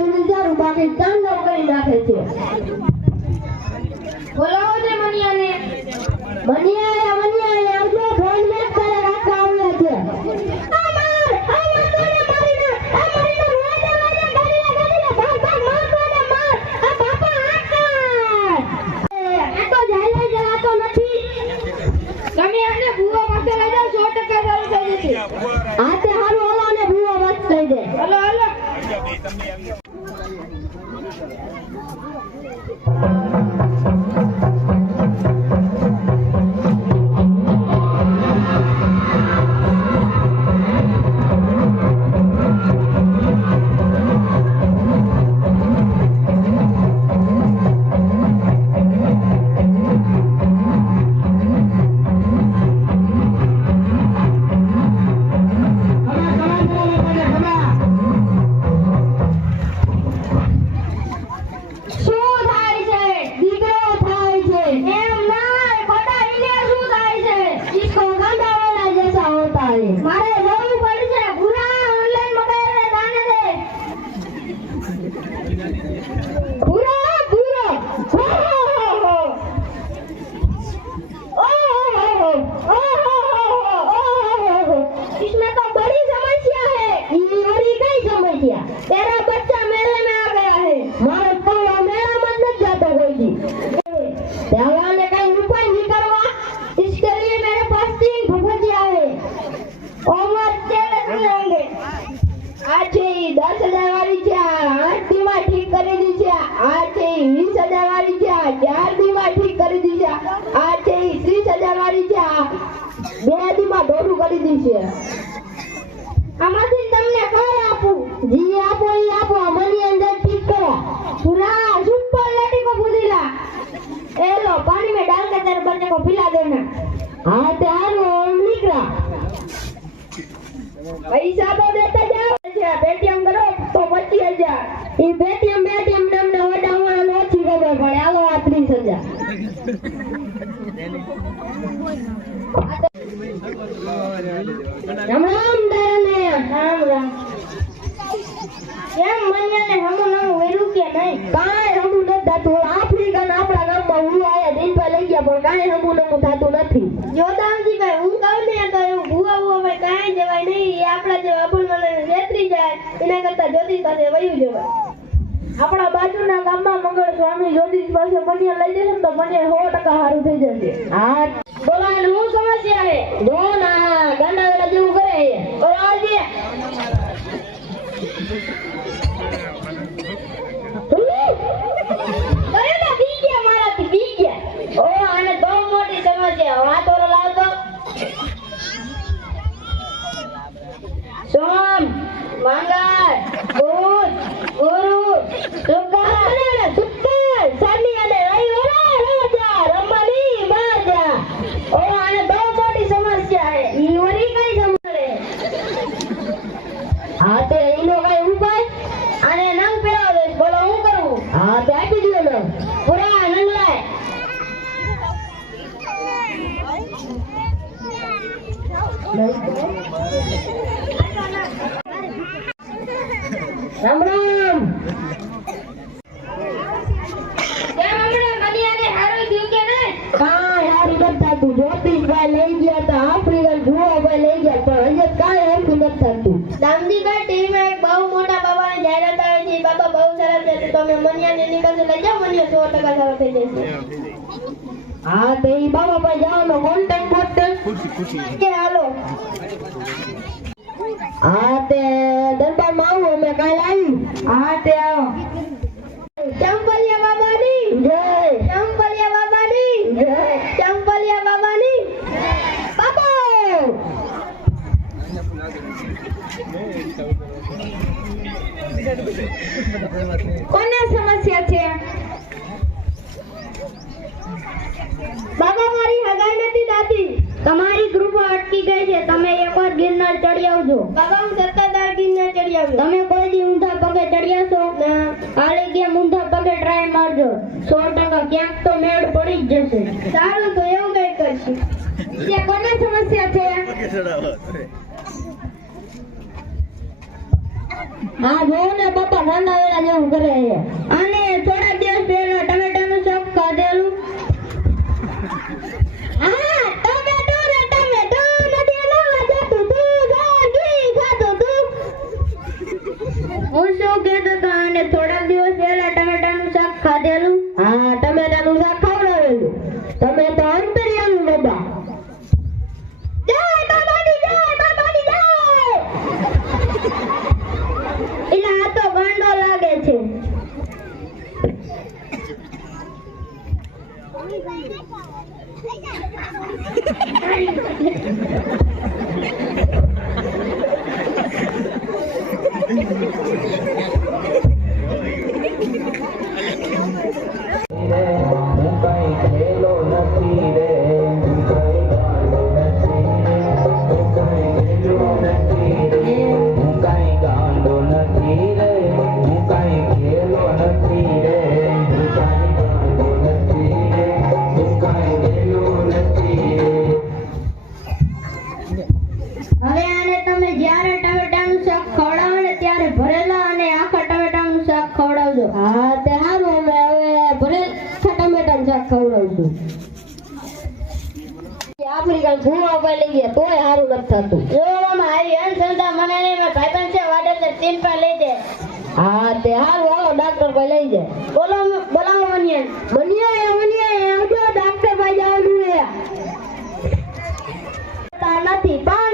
વિચારું બાકી તાંડવ કરી નાખે છે. બોલાવો છે મનિયાને. મનિયા મનિયા આવજો ફોન છે. અમાર અમાર पूरा पूरा हो हो हो हो ओ हो हो ओ हो हो ओ हो हो इसमें तो बड़ी समस्या है मेरी कई समस्या तेरा बच्चा मेले में आ गया है मारे को मेरा मन लग जाता कोई जी देवा ने कहीं उपाय नहीं करवा इसके लिए मेरे पास तीन भगवतिया है उम्र तेरह होंगे आज ही दस हज़ार બે દીમાં ઢોળું કરી દીધી છે આમાંથી તમને કર આપું. જી આપો ઈ આપો. અમલી અંદર ઠીક કરો. પૂરા સુપર લેટી કો પૂરીલા એ લો પાણી મે ડાલ કે તારે બને કો પિલા દેના. હા તે હારું નીકળા પૈસા તો દેતા જાવ છે. પેટીએમ કરો તો પચી હજાર. ઈ પેટીએમ પેટીએમ તમને ઓડાવવા નથી ખબર પડે. આવો આ ત્રીસ હજાર. નમું કે નહીં આપણા ગામમાં હું આયા દિન લઈ ગયા પણ કાંઈ હમું નમું થતું નથી જોદામજી ભાઈ હું કહું ને તો એવું ભૂવા ભૂવા ભાઈ કાંઈ જવાય નહીં એ આપણા જેવા અભણ છેતરી જાય એના કરતા જ્યોતિષ પાસે વયું જવાય આપણા બાજુના ગામમાં મંગળ સ્વામી જ્યોતિષ પાસે મનિયા લઈ જશે તો મનિયા સો ટકા સારું થઈ જશે. હા બોલો એને શું સમસ્યા હે જો ના, ગાંડા વેડા જેવું કરે હે બોલો આવજે અરે ના થતું રામ. લઈ ગયા થતું દામજીભાઈ ટીવીમાં એક મોટા બાબાની જાહેરાત આવે છે બાબા બહુ સારા છે તો તમે મનિયાને પાસે લઈ જાઓ મનિયા સો ટકા થઈ જશે હા તો એ બાબા પાસે જવાનો કોન્ટેક્ટ કોન્ટેક્ટ કે હાલો? હા તે દરબારમાં આવું અમે કાલે આવી હા તે આવો. ચંપલિયા બાબાની. જય. ચંપલિયા બાબાની. જય. ચંપલિયા બાબાની. બાબો કોને સમસ્યા છે? તમારી કૃપા અટકી ગઈ છે. તમે એકવાર ગિરનાર ચડી આવજો. બાબા હું સત્તાધાર ગિરનાર ચડી આવ્યો. તમે કોઈ દી ઊંધા પગે ચડ્યા છો? આલે ગેમ ઊંધા પગે ટ્રાય મારજો. સો ટકા ક્યાંક તો મેળ પડી જ જશે. સારું તો એવું કઈ કરશું. ત્યાં કોને સમસ્યા છે? હા જોઉં ને બાપા નાના વેળા જેવું કરે અને થોડા દિવસ પહેલા ટાઈમ શાક છે વાડેતર ટીમ લઈ જાય હા તે હારું હાલો ડાક્ટર પર લઈ જાય બોલો બોલાવો મનિયન મનિયન મનિયન આવજો ડાક્ટર ભાઈ જવાનું નથી, પણ